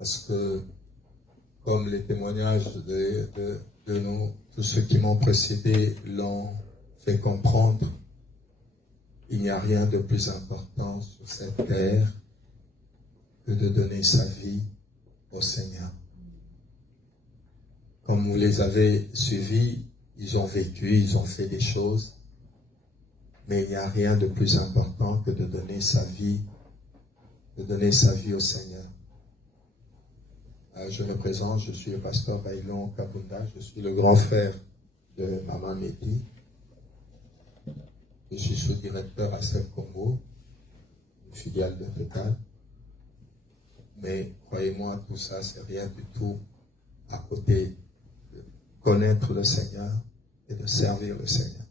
parce que, comme les témoignages de tous ceux qui m'ont précédé l'ont fait comprendre, il n'y a rien de plus important sur cette terre que de donner sa vie au Seigneur. Comme vous les avez suivis, ils ont vécu, ils ont fait des choses, mais il n'y a rien de plus important que de donner sa vie au Seigneur. Je me présente, je suis le pasteur Bailon Kabunda, je suis le grand frère de Maman Mehdi. Je suis sous-directeur à Seb Congo, une filiale de Total. Mais croyez-moi, tout ça, c'est rien du tout à côté de connaître le Seigneur et de servir le Seigneur.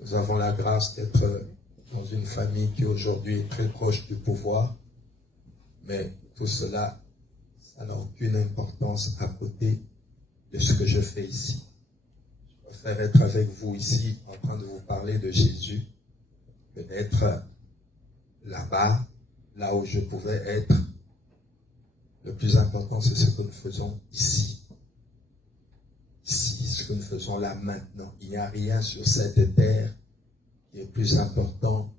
Nous avons la grâce d'être dans une famille qui aujourd'hui est très proche du pouvoir, mais tout cela, ça n'a aucune importance à côté de ce que je fais ici. Je préfère être avec vous ici en train de vous parler de Jésus que d'être là-bas, là où je pouvais être. Le plus important, c'est ce que nous faisons ici. Ici, ce que nous faisons là maintenant. Il n'y a rien sur cette terre qui est plus important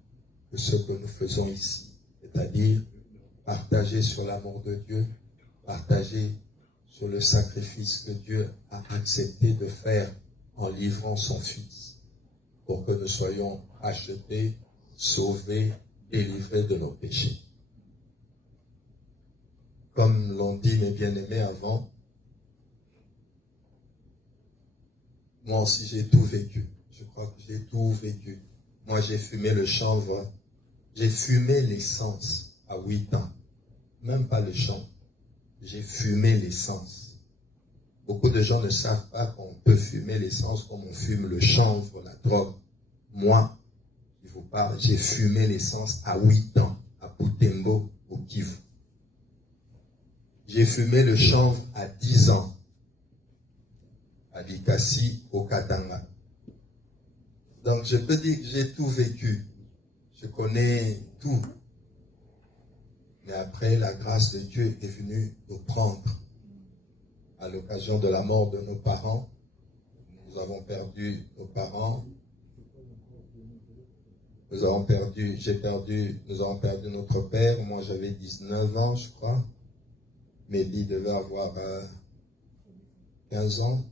que ce que nous faisons ici. C'est-à-dire partager sur l'amour de Dieu, partager sur le sacrifice que Dieu a accepté de faire en livrant son Fils pour que nous soyons achetés, sauvés, délivrés de nos péchés. Comme l'ont dit mes bien-aimés avant, moi aussi j'ai tout vécu. Je crois que j'ai tout vécu. Moi j'ai fumé le chanvre, j'ai fumé l'essence à 8 ans. Même pas le chanvre. J'ai fumé l'essence. Beaucoup de gens ne savent pas qu'on peut fumer l'essence comme on fume le chanvre, la drogue. Moi, je vous parle, j'ai fumé l'essence à 8 ans, à Butembo, au Kivu. J'ai fumé le chanvre à 10 ans, à Bikassi, au Katanga. Donc je peux dire que j'ai tout vécu. Je connais tout. Mais après, la grâce de Dieu est venue nous prendre. À l'occasion de la mort de nos parents, nous avons perdu nos parents. Nous avons perdu notre père. Moi, j'avais 19 ans, je crois. Mehdi devait avoir 15 ans.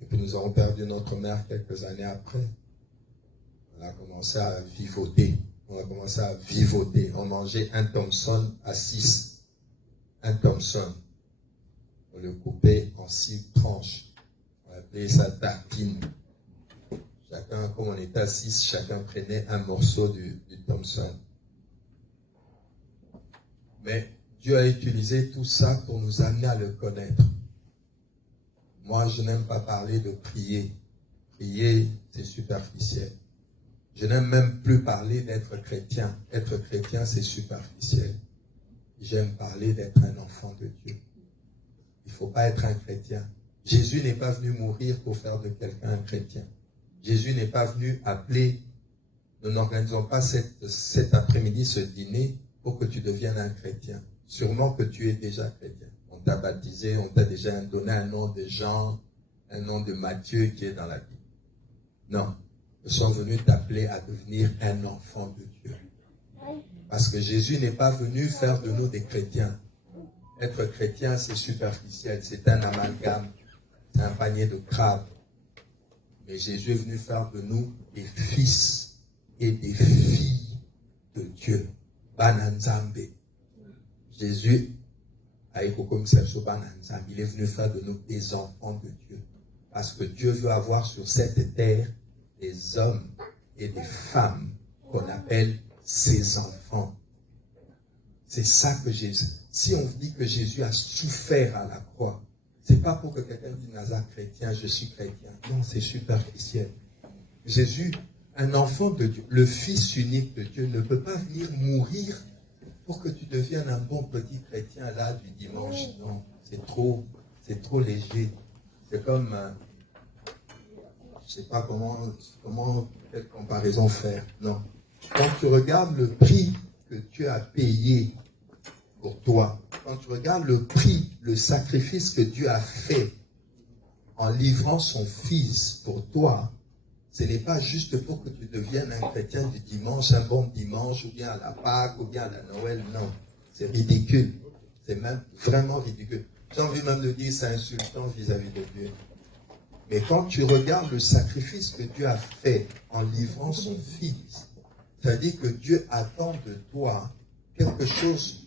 Et puis nous avons perdu notre mère quelques années après. On a commencé à vivoter. On mangeait un Thompson à 6. Un Thompson. On le coupait en 6 tranches. On appelait ça tartine. Chacun, comme on était à 6, chacun prenait un morceau du Thompson. Mais Dieu a utilisé tout ça pour nous amener à le connaître. Moi, je n'aime pas parler de prier. Prier, c'est superficiel. Je n'aime même plus parler d'être chrétien. Être chrétien, c'est superficiel. J'aime parler d'être un enfant de Dieu. Il ne faut pas être un chrétien. Jésus n'est pas venu mourir pour faire de quelqu'un un chrétien. Jésus n'est pas venu appeler. Nous n'organisons pas cet après-midi ce dîner pour que tu deviennes un chrétien. Sûrement que tu es déjà chrétien. On t'a baptisé, on t'a déjà donné un nom de Jean, un nom de Matthieu qui est dans la Bible. Non. Nous sommes venus t'appeler à devenir un enfant de Dieu. Parce que Jésus n'est pas venu faire de nous des chrétiens. Être chrétien, c'est superficiel, c'est un amalgame, c'est un panier de crabes. Mais Jésus est venu faire de nous des fils et des filles de Dieu. Bananzambe. Jésus, il est venu faire de nous des enfants de Dieu. Parce que Dieu veut avoir sur cette terre des hommes et des femmes qu'on appelle ses enfants. C'est ça que Jésus... Si on dit que Jésus a souffert à la croix, c'est pas pour que quelqu'un dise Nazar chrétien, je suis chrétien. Non, c'est superficiel. Jésus, un enfant de Dieu, le Fils unique de Dieu, ne peut pas venir mourir pour que tu deviennes un bon petit chrétien là du dimanche. Non, c'est trop léger. C'est comme... je sais pas quelle comparaison faire. Non. Quand tu regardes le prix que Dieu a payé pour toi, quand tu regardes le prix, le sacrifice que Dieu a fait en livrant son Fils pour toi, ce n'est pas juste pour que tu deviennes un chrétien du dimanche, un bon dimanche, ou bien à la Pâque, ou bien à la Noël. Non, c'est ridicule. C'est même vraiment ridicule. J'ai envie même de dire, c'est insultant vis-à-vis de Dieu. Mais quand tu regardes le sacrifice que Dieu a fait en livrant son Fils, c'est-à-dire que Dieu attend de toi quelque chose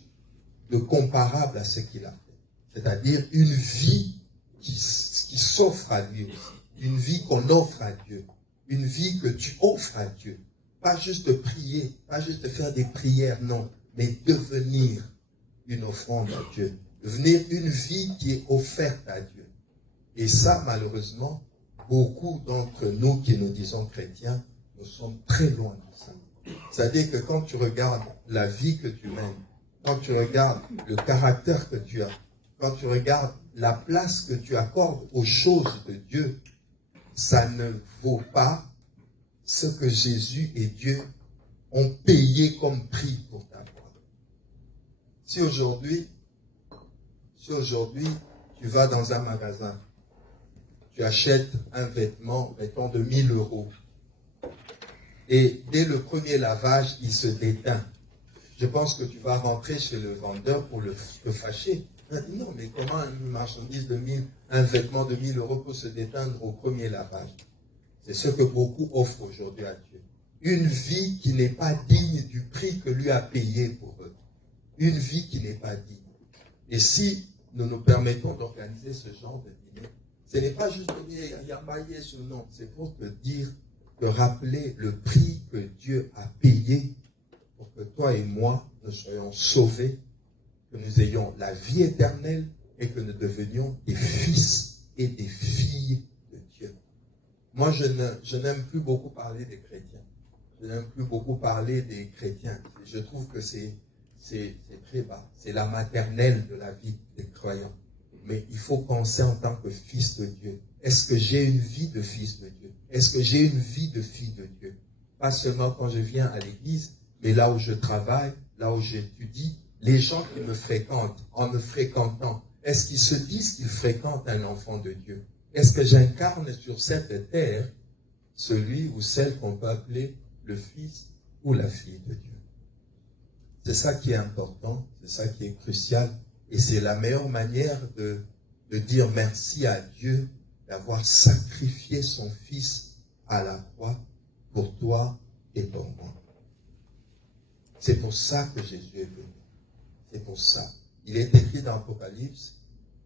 de comparable à ce qu'il a fait. C'est-à-dire une vie qui s'offre à lui aussi. Une vie qu'on offre à Dieu. Une vie que tu offres à Dieu. Pas juste prier, pas juste faire des prières, non. Mais devenir une offrande à Dieu. Devenir une vie qui est offerte à Dieu. Et ça, malheureusement, beaucoup d'entre nous qui nous disons chrétiens, nous sommes très loin de ça. C'est-à-dire que quand tu regardes la vie que tu mènes, quand tu regardes le caractère que tu as, quand tu regardes la place que tu accordes aux choses de Dieu, ça ne vaut pas ce que Jésus et Dieu ont payé comme prix pour t'avoir. Si aujourd'hui, tu vas dans un magasin, tu achètes un vêtement, mettons, de 1000 euros, et dès le premier lavage, il se déteint. Je pense que tu vas rentrer chez le vendeur pour le fâcher. Il va dire, non, mais comment une marchandise de 1000, un vêtement de 1000 euros peut se déteindre au premier lavage? C'est ce que beaucoup offrent aujourd'hui à Dieu. Une vie qui n'est pas digne du prix que lui a payé pour eux. Une vie qui n'est pas digne. Et si nous nous permettons d'organiser ce genre de dîner, ce n'est pas juste de dire, il y a maillé ce nom, c'est pour te dire, de rappeler le prix que Dieu a payé pour que toi et moi, nous soyons sauvés, que nous ayons la vie éternelle et que nous devenions des fils et des filles de Dieu. Moi, je n'aime plus beaucoup parler des chrétiens. Je n'aime plus beaucoup parler des chrétiens. Je trouve que c'est très bas. C'est la maternelle de la vie des croyants. Mais il faut penser en tant que fils de Dieu. Est-ce que j'ai une vie de fils de Dieu? Est-ce que j'ai une vie de fille de Dieu? Pas seulement quand je viens à l'église, mais là où je travaille, là où j'étudie, les gens qui me fréquentent, en me fréquentant, est-ce qu'ils se disent qu'ils fréquentent un enfant de Dieu? Est-ce que j'incarne sur cette terre celui ou celle qu'on peut appeler le fils ou la fille de Dieu? C'est ça qui est important, c'est ça qui est crucial, et c'est la meilleure manière de dire merci à Dieu d'avoir sacrifié son Fils à la croix pour toi et pour moi. C'est pour ça que Jésus est venu. C'est pour ça. Il est écrit dans l'Apocalypse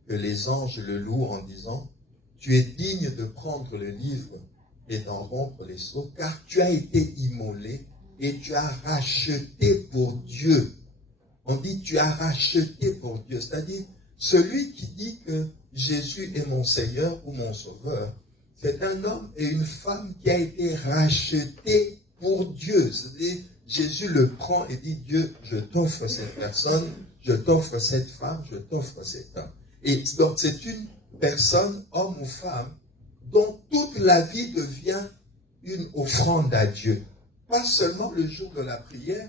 que les anges le louent en disant « Tu es digne de prendre le livre et d'en rompre les sceaux, car tu as été immolé et tu as racheté pour Dieu. » On dit « tu as racheté pour Dieu », c'est-à-dire celui qui dit que Jésus est mon Seigneur ou mon Sauveur, c'est un homme et une femme qui a été racheté pour Dieu. C'est-à-dire, Jésus le prend et dit, Dieu, je t'offre cette personne, je t'offre cette femme, je t'offre cet homme. Et donc, c'est une personne, homme ou femme, dont toute la vie devient une offrande à Dieu. Pas seulement le jour de la prière,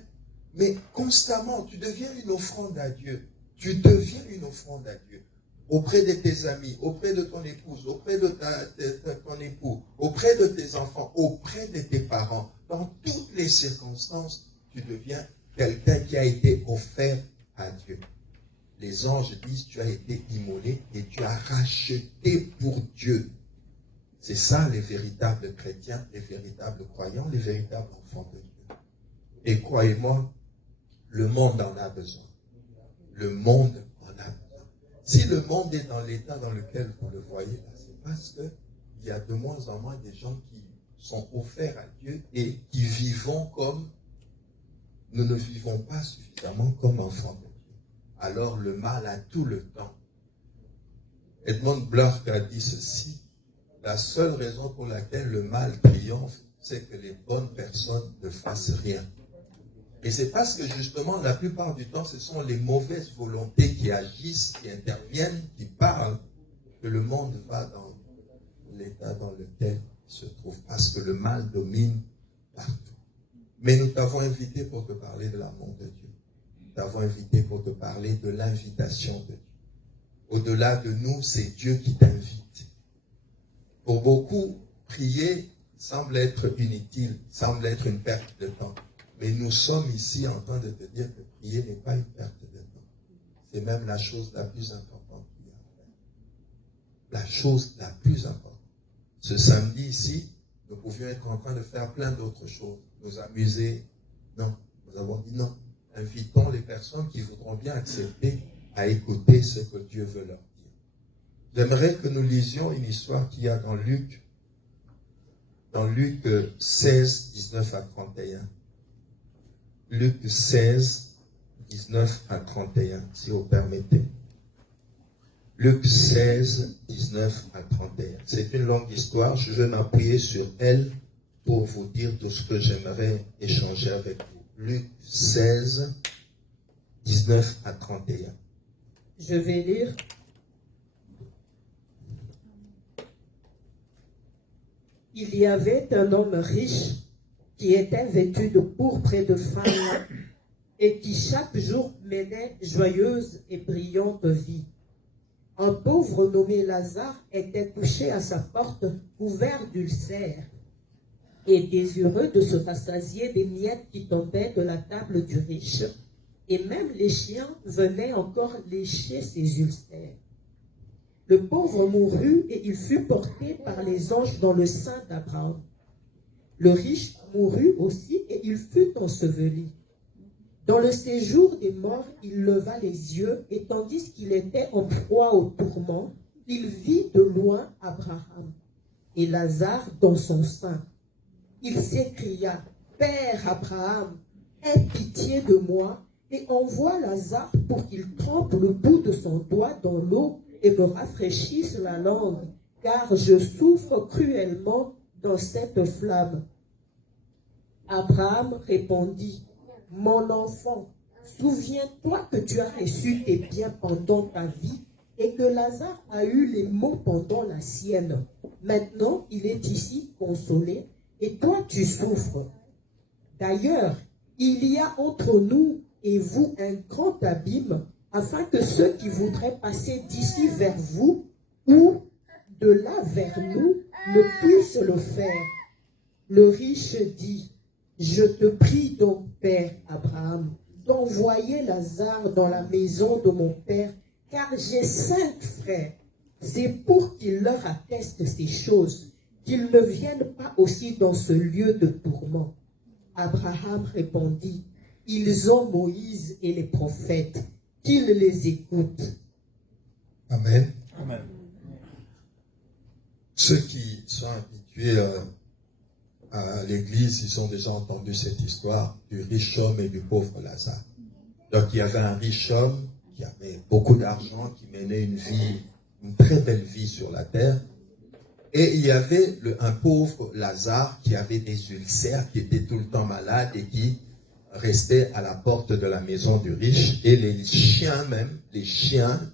mais constamment, tu deviens une offrande à Dieu. Tu deviens une offrande à Dieu. Auprès de tes amis, auprès de ton épouse, auprès de ton époux, auprès de tes enfants, auprès de tes parents. Dans toutes les circonstances, tu deviens quelqu'un qui a été offert à Dieu. Les anges disent, tu as été immolé et tu as racheté pour Dieu. C'est ça les véritables chrétiens, les véritables croyants, les véritables enfants de Dieu. Et croyez-moi, le monde en a besoin. Le monde en a besoin. Si le monde est dans l'état dans lequel vous le voyez, c'est parce qu'il y a de moins en moins des gens qui sont offerts à Dieu et qui vivons comme nous ne vivons pas suffisamment comme enfants de Dieu. Alors le mal a tout le temps. Edmund Burke a dit ceci, la seule raison pour laquelle le mal triomphe, c'est que les bonnes personnes ne fassent rien. Et c'est parce que justement, la plupart du temps, ce sont les mauvaises volontés qui agissent, qui interviennent, qui parlent, que le monde va dans l'état dans lequel il se trouve, parce que le mal domine partout. Mais nous t'avons invité pour te parler de l'amour de Dieu. t'avons invité pour te parler de l'invitation de Dieu. Au-delà de nous, c'est Dieu qui t'invite. Pour beaucoup, prier semble être inutile, semble être une perte de temps. Mais nous sommes ici en train de te dire que prier n'est pas une perte de temps. C'est même la chose la plus importante qu'il y a à faire. La chose la plus importante. Ce samedi ici, nous pouvions être en train de faire plein d'autres choses. Nous amuser. Non, nous avons dit non. Invitons les personnes qui voudront bien accepter à écouter ce que Dieu veut leur dire. J'aimerais que nous lisions une histoire qu'il y a dans Luc 16, 19 à 31. Luc 16, 19 à 31, si vous permettez. Luc 16, 19 à 31. C'est une longue histoire, je vais m'appuyer sur elle pour vous dire tout ce que j'aimerais échanger avec vous. Luc 16, 19 à 31. Je vais lire. Il y avait un homme riche qui était vêtu de pourpre et de fin lin et qui chaque jour menait joyeuse et brillante vie. Un pauvre nommé Lazare était couché à sa porte, couvert d'ulcères, et désireux de se rassasier des miettes qui tombaient de la table du riche. Et même les chiens venaient encore lécher ses ulcères. Le pauvre mourut et il fut porté par les anges dans le sein d'Abraham. Le riche mourut aussi et il fut enseveli. Dans le séjour des morts, il leva les yeux et tandis qu'il était en proie au tourment, il vit de loin Abraham et Lazare dans son sein. Il s'écria, « Père Abraham, aie pitié de moi et envoie Lazare pour qu'il trempe le bout de son doigt dans l'eau et me rafraîchisse la langue, car je souffre cruellement dans cette flamme. » Abraham répondit, « Mon enfant, souviens-toi que tu as reçu tes biens pendant ta vie et que Lazare a eu les maux pendant la sienne. Maintenant, il est ici consolé et toi tu souffres. D'ailleurs, il y a entre nous et vous un grand abîme, afin que ceux qui voudraient passer d'ici vers vous ou de là vers nous ne puissent le faire. » Le riche dit, « Je te prie donc, Père Abraham, d'envoyer Lazare dans la maison de mon père, car j'ai 5 frères. C'est pour qu'il leur atteste ces choses, qu'ils ne viennent pas aussi dans ce lieu de tourment. » Abraham répondit, « Ils ont Moïse et les prophètes, qu'ils les écoutent. » Amen. Amen. Ceux qui sont habitués à l'église, ils ont déjà entendu cette histoire du riche homme et du pauvre Lazare. Donc il y avait un riche homme qui avait beaucoup d'argent, qui menait une très belle vie sur la terre. Et il y avait un pauvre Lazare qui avait des ulcères, qui était tout le temps malade et qui restait à la porte de la maison du riche. Et les chiens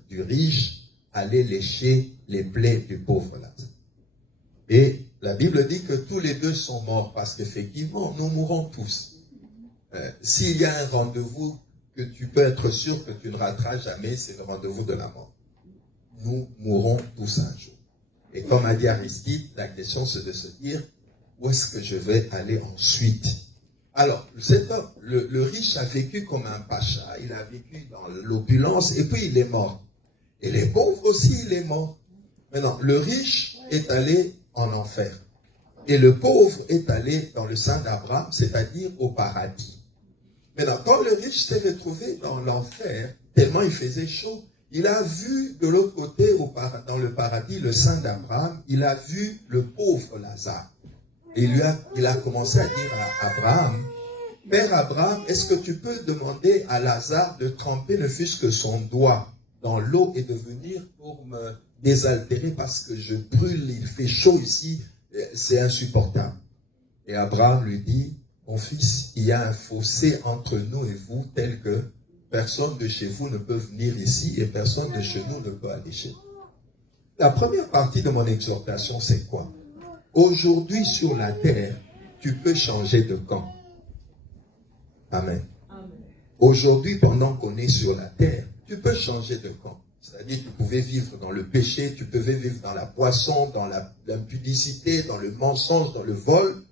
du riche allaient lécher les plaies du pauvre Lazare. Et la Bible dit que tous les deux sont morts parce qu'effectivement, nous mourrons tous. S'il y a un rendez-vous que tu peux être sûr que tu ne rateras jamais, c'est le rendez-vous de la mort. Nous mourrons tous un jour. Et comme a dit Aristide, la question c'est de se dire, où est-ce que je vais aller ensuite? Alors, le riche a vécu comme un pacha, il a vécu dans l'opulence et puis il est mort. Et les pauvres aussi, il est mort. Maintenant, le riche est allé en enfer. Et le pauvre est allé dans le sein d'Abraham, c'est-à-dire au paradis. Maintenant, quand le riche s'est retrouvé dans l'enfer, tellement il faisait chaud, il a vu de l'autre côté, dans le paradis, le sein d'Abraham, il a vu le pauvre Lazare. Et il a commencé à dire à Abraham, « Père Abraham, est-ce que tu peux demander à Lazare de tremper ne fût-ce que son doigt dans l'eau et de venir pour me désaltérer parce que je brûle, il fait chaud ici, c'est insupportable. » Et Abraham lui dit, « Mon fils, il y a un fossé entre nous et vous tel que personne de chez vous ne peut venir ici et personne de chez nous ne peut aller chez vous. » La première partie de mon exhortation, c'est quoi? Aujourd'hui sur la terre, tu peux changer de camp. Amen. Aujourd'hui, pendant qu'on est sur la terre, tu peux changer de camp. C'est-à-dire que tu pouvais vivre dans le péché, tu pouvais vivre dans la poisson, dans l'impudicité, dans le mensonge, dans le vol.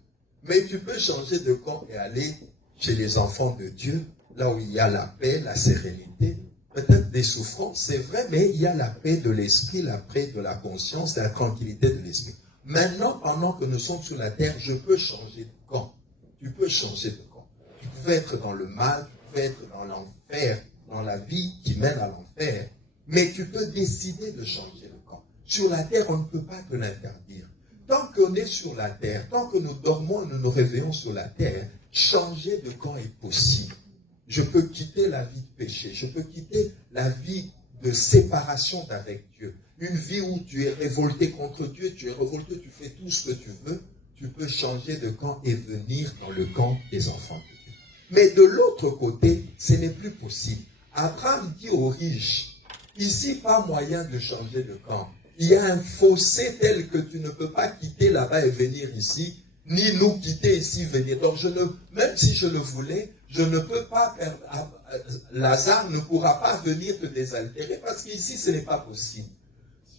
Mais tu peux changer de camp et aller chez les enfants de Dieu, là où il y a la paix, la sérénité. Peut-être des souffrances, c'est vrai, mais il y a la paix de l'esprit, la paix de la conscience, la tranquillité de l'esprit. Maintenant, pendant que nous sommes sur la terre, je peux changer de camp. Tu peux changer de camp. Tu pouvais être dans le mal, tu pouvais être dans l'enfer, dans la vie qui mène à l'enfer, mais tu peux décider de changer de camp. Sur la terre, on ne peut pas te l'interdire. Tant qu'on est sur la terre, tant que nous dormons et nous nous réveillons sur la terre, changer de camp est possible. Je peux quitter la vie de péché, je peux quitter la vie de séparation d'avec Dieu. Une vie où tu es révolté contre Dieu, tu es révolté, tu fais tout ce que tu veux, tu peux changer de camp et venir dans le camp des enfants de Dieu. Mais de l'autre côté, ce n'est plus possible. Abraham dit aux riches, ici, pas moyen de changer de camp. Il y a un fossé tel que tu ne peux pas quitter là-bas et venir ici, ni nous quitter ici, venir. Donc, même si je le voulais, je ne peux pas faire, Lazare ne pourra pas venir te désaltérer parce qu'ici, ce n'est pas possible.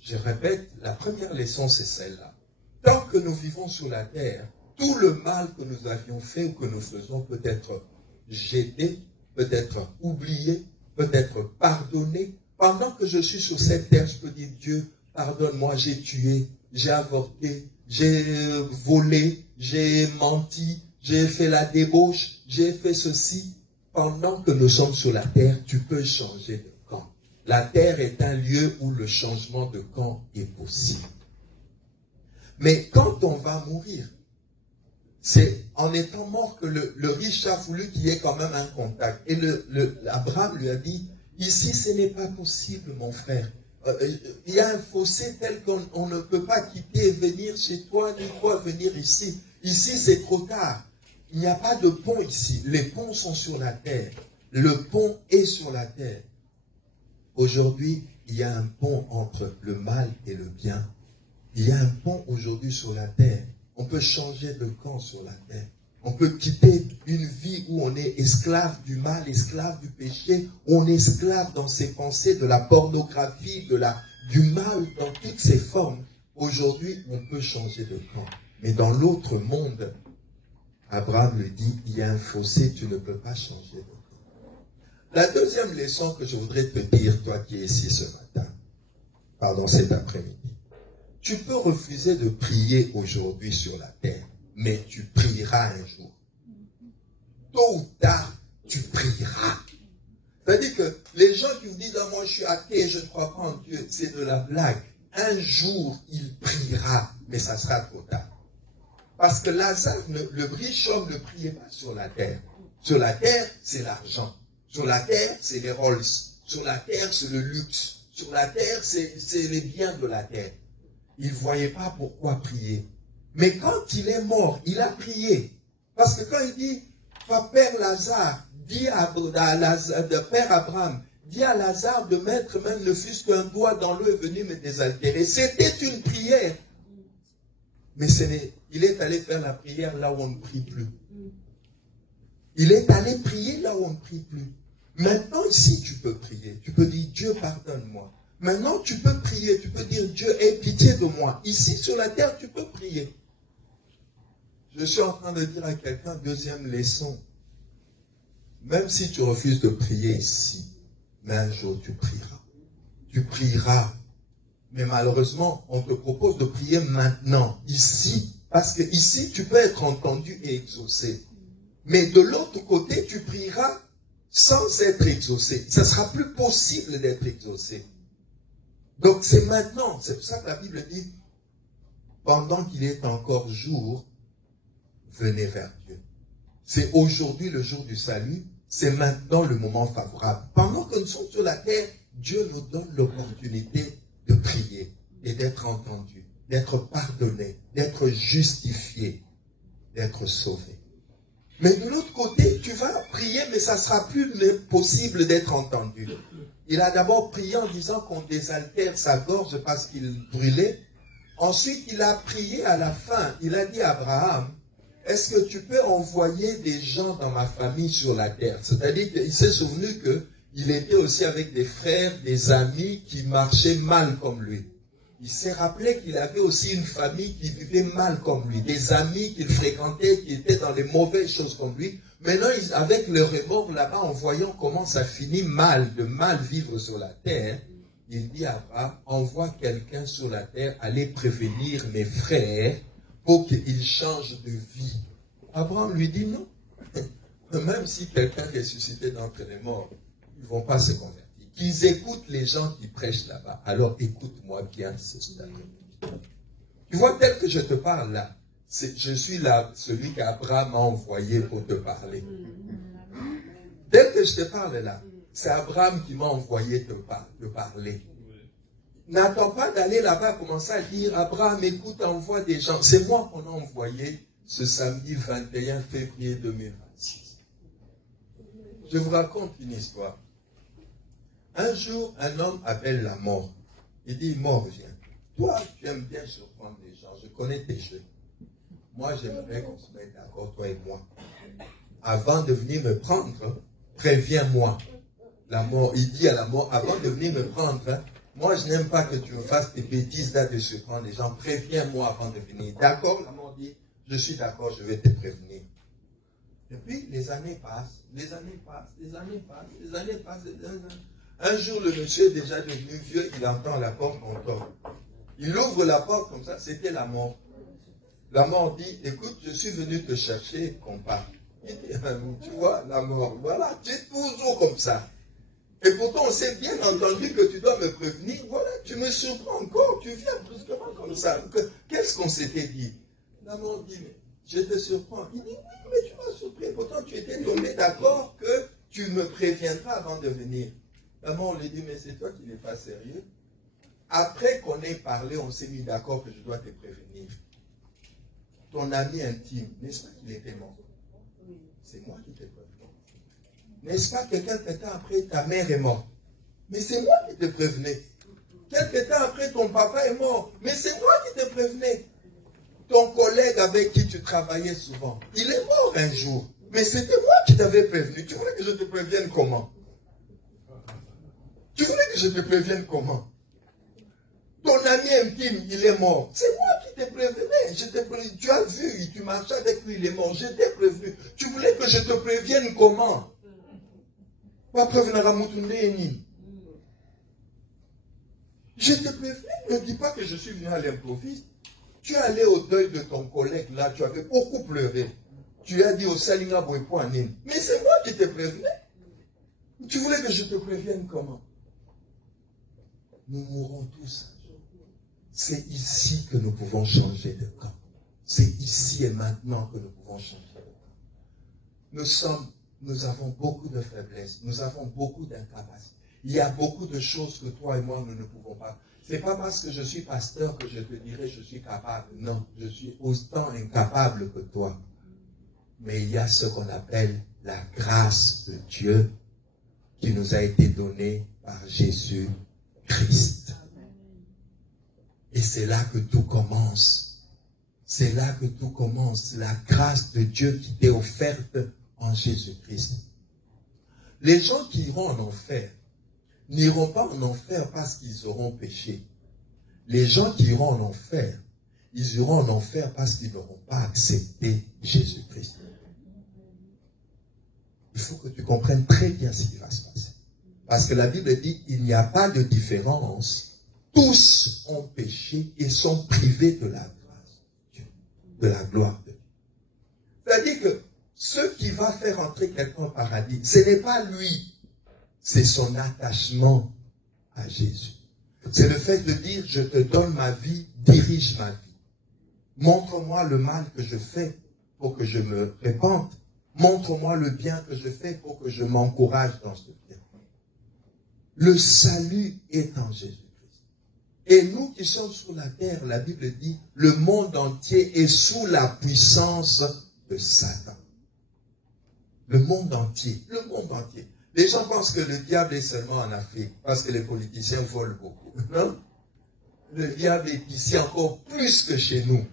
Je répète, la première leçon, c'est celle-là. Tant que nous vivons sur la terre, tout le mal que nous avions fait ou que nous faisons peut être jeté, peut être oublié, peut être pardonné. Pendant que je suis sur cette terre, je peux dire, Dieu, pardonne-moi, j'ai tué, j'ai avorté, j'ai volé, j'ai menti, j'ai fait la débauche, j'ai fait ceci. Pendant que nous sommes sur la terre, tu peux changer de camp. La terre est un lieu où le changement de camp est possible. Mais quand on va mourir, c'est en étant mort que le riche a voulu qu'il y ait quand même un contact. Et Abraham lui a dit, ici ce n'est pas possible mon frère. Il y a un fossé tel qu'on ne peut pas quitter et venir chez toi, ni toi venir ici. Ici c'est trop tard. Il n'y a pas de pont ici. Les ponts sont sur la terre. Le pont est sur la terre. Aujourd'hui, il y a un pont entre le mal et le bien. Il y a un pont aujourd'hui sur la terre. On peut changer de camp sur la terre. On peut quitter une vie où on est esclave du mal, esclave du péché, où on est esclave dans ses pensées, de la pornographie, du mal dans toutes ses formes. Aujourd'hui, on peut changer de camp. Mais dans l'autre monde, Abraham lui dit, il y a un fossé, tu ne peux pas changer de camp. La deuxième leçon que je voudrais te dire, toi qui es ici ce matin, cet après-midi, tu peux refuser de prier aujourd'hui sur la terre, mais tu prieras un jour. Tôt ou tard, tu prieras. C'est-à-dire que les gens qui vous disent, ah, moi je suis athée, je ne crois pas en Dieu, c'est de la blague. Un jour, il priera, mais ça sera trop tard. Parce que Lazare, le riche homme ne priait pas sur la terre. Sur la terre, c'est l'argent. Sur la terre, c'est les Rolls. Sur la terre, c'est le luxe. Sur la terre, c'est les biens de la terre. Il ne voyait pas pourquoi prier. Mais quand il est mort, il a prié. Parce que quand il dit, Père Lazare, dis à Père Abraham, dis à Lazare de mettre même ne fût-ce qu'un doigt dans l'eau et venir me désaltérer. C'était une prière. Mais il est allé faire la prière là où on ne prie plus. Il est allé prier là où on ne prie plus. Maintenant, ici, tu peux prier. Tu peux dire, Dieu, pardonne-moi. Maintenant, tu peux prier. Tu peux dire, Dieu, aie pitié de moi. Ici, sur la terre, tu peux prier. Je suis en train de dire à quelqu'un, deuxième leçon. Même si tu refuses de prier ici, mais un jour, tu prieras. Tu prieras. Mais malheureusement, on te propose de prier maintenant, ici. Parce que ici, tu peux être entendu et exaucé. Mais de l'autre côté, tu prieras sans être exaucé. Ça sera plus possible d'être exaucé. Donc c'est maintenant. C'est pour ça que la Bible dit, pendant qu'il est encore jour, venez vers Dieu. C'est aujourd'hui le jour du salut. C'est maintenant le moment favorable. Pendant que nous sommes sur la terre, Dieu nous donne l'opportunité de prier et d'être entendu, d'être pardonné, d'être justifié, d'être sauvé. Mais de l'autre côté, tu vas prier, mais ça ne sera plus possible d'être entendu. Il a d'abord prié en disant qu'on désaltère sa gorge parce qu'il brûlait. Ensuite, il a prié à la fin. Il a dit à Abraham, est-ce que tu peux envoyer des gens dans ma famille sur la terre? C'est-à-dire qu'il s'est souvenu qu'il était aussi avec des frères, des amis qui marchaient mal comme lui. Il s'est rappelé qu'il avait aussi une famille qui vivait mal comme lui, des amis qu'il fréquentait qui étaient dans les mauvaises choses comme lui. Maintenant, avec le remords là-bas, en voyant comment ça finit mal, de mal vivre sur la terre, il dit à Abraham, envoie quelqu'un sur la terre, aller prévenir mes frères pour qu'ils changent de vie. Abraham lui dit non. Même si quelqu'un est ressuscité d'entre les morts, ils ne vont pas se convertir. Qu'ils écoutent les gens qui prêchent là-bas. Alors écoute-moi bien ce stade. Tu vois, tel que je te parle là, je suis là, celui qu'Abraham a envoyé pour te parler. Tel que je te parle là, c'est Abraham qui m'a envoyé te parler. N'attends pas d'aller là-bas commencer à dire, Abraham, écoute, envoie des gens. C'est moi qu'on a envoyé ce samedi 21 février 2026. Je vous raconte une histoire. Un jour, un homme appelle la mort. Il dit, mort, viens. Toi, tu aimes bien surprendre les gens. Je connais tes jeux. Moi, j'aimerais qu'on se mette d'accord, toi et moi. Avant de venir me prendre, préviens-moi. La mort, il dit à la mort, avant de venir me prendre, moi, je n'aime pas que tu me fasses tes bêtises là de surprendre les gens. Préviens-moi avant de venir. D'accord? La mort dit, je suis d'accord, je vais te prévenir. Et puis, les années passent, les années passent, les années passent, les années passent. Un jour, le monsieur est déjà devenu vieux, il entend la porte qu'on toque. Il ouvre la porte comme ça, c'était la mort. La mort dit, écoute, je suis venu te chercher, qu'on parte. Il dit, tu vois, la mort, voilà, tu es toujours comme ça. Et pourtant, on s'est bien entendu que tu dois me prévenir. Voilà, tu me surprends encore, tu viens brusquement comme ça. Qu'est-ce qu'on s'était dit? La mort dit, mais je te surprends. Il dit, oui, mais tu m'as surpris. Pourtant, tu étais tombé d'accord que tu me préviendras avant de venir. La mort lui dit, mais c'est toi qui n'es pas sérieux. Après qu'on ait parlé, on s'est mis d'accord que je dois te prévenir. Ton ami intime, n'est-ce pas qu'il était mort? C'est moi qui t'ai prévenu. N'est-ce pas que quelque temps après, ta mère est morte? Mais c'est moi qui te prévenais. Quelque temps après, ton papa est mort. Mais c'est moi qui te prévenais. Ton collègue avec qui tu travaillais souvent, il est mort un jour. Mais c'était moi qui t'avais prévenu. Tu voulais que je te prévienne comment? Tu voulais que je te prévienne comment? Ton ami intime, il est mort. C'est moi qui t'ai prévenu. Tu as vu, tu marchais avec lui, il est mort. Je t'ai prévenu. Tu voulais que je te prévienne comment? Je te préviens, ne dis pas que je suis venu à l'improviste. Tu es allé au deuil de ton collègue là, tu avais beaucoup pleuré. Tu as dit au Salinga Boypoanine. Mais c'est moi qui te prévenais. Tu voulais que je te prévienne comment? Nous mourrons tous. C'est ici que nous pouvons changer de camp. C'est ici et maintenant que nous pouvons changer de camp. Nous avons beaucoup de faiblesses. Nous avons beaucoup d'incapacités. Il y a beaucoup de choses que toi et moi, nous ne pouvons pas. Ce n'est pas parce que je suis pasteur que je te dirai je suis capable. Non, je suis autant incapable que toi. Mais il y a ce qu'on appelle la grâce de Dieu qui nous a été donnée par Jésus-Christ. Et c'est là que tout commence. C'est là que tout commence. La grâce de Dieu qui t'est offerte en Jésus-Christ. Les gens qui iront en enfer n'iront pas en enfer parce qu'ils auront péché. Les gens qui iront en enfer, ils iront en enfer parce qu'ils n'auront pas accepté Jésus-Christ. Il faut que tu comprennes très bien ce qui va se passer. Parce que la Bible dit, il n'y a pas de différence. Tous ont péché et sont privés de la grâce de Dieu, de la gloire de Dieu. C'est-à-dire que ce qui va faire entrer quelqu'un au paradis, ce n'est pas lui, c'est son attachement à Jésus. C'est le fait de dire, je te donne ma vie, dirige ma vie. Montre-moi le mal que je fais pour que je me répande. Montre-moi le bien que je fais pour que je m'encourage dans ce bien. Le salut est en Jésus-Christ. Et nous qui sommes sur la terre, la Bible dit, le monde entier est sous la puissance de Satan. Le monde entier. Le monde entier. Les gens pensent que le diable est seulement en Afrique, parce que les politiciens volent beaucoup. Non? Le diable est ici encore plus que chez nous.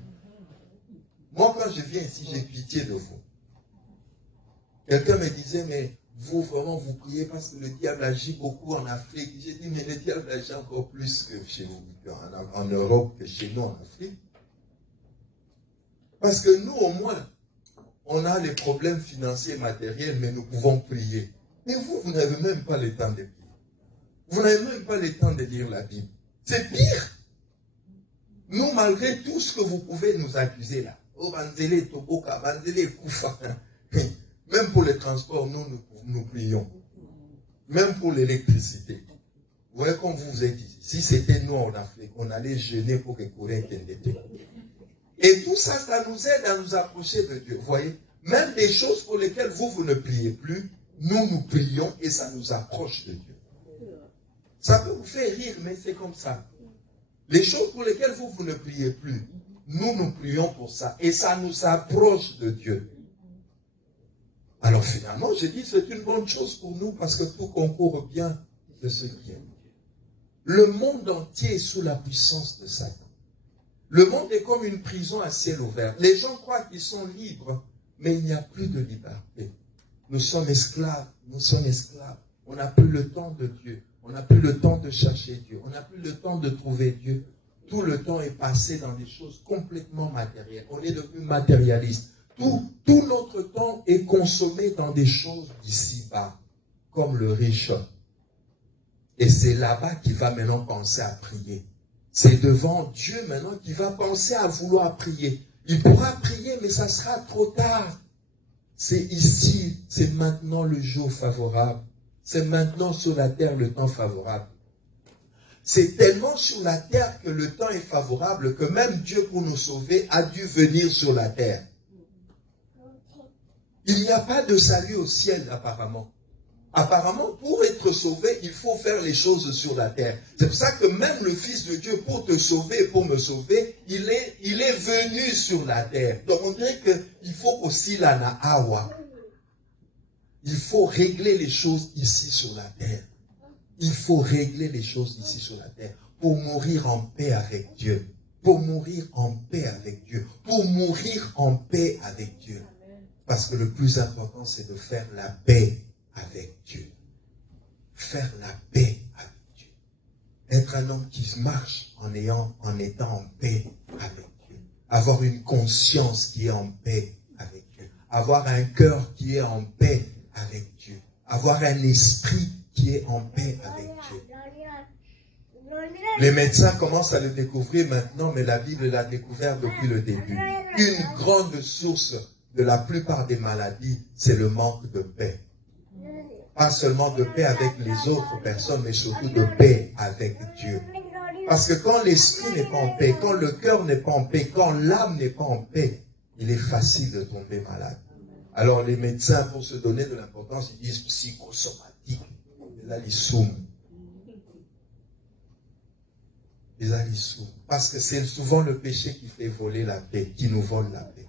Moi, quand je viens ici, j'ai pitié de vous. Quelqu'un me disait, mais vous, vraiment, vous priez parce que le diable agit beaucoup en Afrique. J'ai dit, mais le diable agit encore plus que chez vous, en Europe, que chez nous en Afrique. Parce que nous, au moins, on a les problèmes financiers et matériels, mais nous pouvons prier. Mais vous, vous n'avez même pas le temps de prier. Vous n'avez même pas le temps de lire la Bible. C'est pire. Nous, malgré tout ce que vous pouvez nous accuser là, oh, Banzele, Toboka, Banzele, Koufa, même pour les transports, nous prions. Même pour l'électricité. Vous voyez comme vous êtes ici. Si c'était nous en Afrique, on allait jeûner pour que Corée était. Et tout ça, ça nous aide à nous approcher de Dieu. Vous voyez, même des choses pour lesquelles vous ne priez plus, nous prions et ça nous approche de Dieu. Ça peut vous faire rire, mais c'est comme ça. Les choses pour lesquelles vous ne priez plus, nous prions pour ça. Et ça nous approche de Dieu. Alors finalement, je dis, c'est une bonne chose pour nous parce que tout concourt bien de ce qui est. Le monde entier est sous la puissance de Satan. Le monde est comme une prison à ciel ouvert. Les gens croient qu'ils sont libres, mais il n'y a plus de liberté. Nous sommes esclaves, On n'a plus le temps de Dieu. On n'a plus le temps de chercher Dieu. On n'a plus le temps de trouver Dieu. Tout le temps est passé dans des choses complètement matérielles. On est devenu matérialiste. Tout notre temps est consommé dans des choses d'ici-bas, comme le riche. Et c'est là-bas qu'il va maintenant penser à prier. C'est devant Dieu maintenant qu'il va penser à vouloir prier. Il pourra prier, mais ça sera trop tard. C'est ici, c'est maintenant le jour favorable. C'est maintenant sur la terre le temps favorable. C'est tellement sur la terre que le temps est favorable que même Dieu, pour nous sauver, a dû venir sur la terre. Il n'y a pas de salut au ciel, apparemment. Apparemment, pour être sauvé, il faut faire les choses sur la terre. C'est pour ça que même le Fils de Dieu, pour te sauver et pour me sauver, il est venu sur la terre. Donc on dirait qu'il faut aussi la naawa. Il faut régler les choses ici sur la terre. Il faut régler les choses ici sur la terre pour mourir en paix avec Dieu. Pour mourir en paix avec Dieu. Pour mourir en paix avec Dieu. Parce que le plus important, c'est de faire la paix avec Dieu. Faire la paix avec Dieu. Être un homme qui marche en étant en paix avec Dieu. Avoir une conscience qui est en paix avec Dieu. Avoir un cœur qui est en paix avec Dieu. Avoir un esprit qui est en paix avec Dieu. Les médecins commencent à le découvrir maintenant, mais la Bible l'a découvert depuis le début. Une grande source de la plupart des maladies, c'est le manque de paix. Pas seulement de paix avec les autres personnes, mais surtout de paix avec Dieu. Parce que quand l'esprit n'est pas en paix, quand le cœur n'est pas en paix, quand l'âme n'est pas en paix, il est facile de tomber malade. Alors les médecins, pour se donner de l'importance, ils disent psychosomatique. Là, ils soument. Parce que c'est souvent le péché qui fait voler la paix, qui nous vole la paix.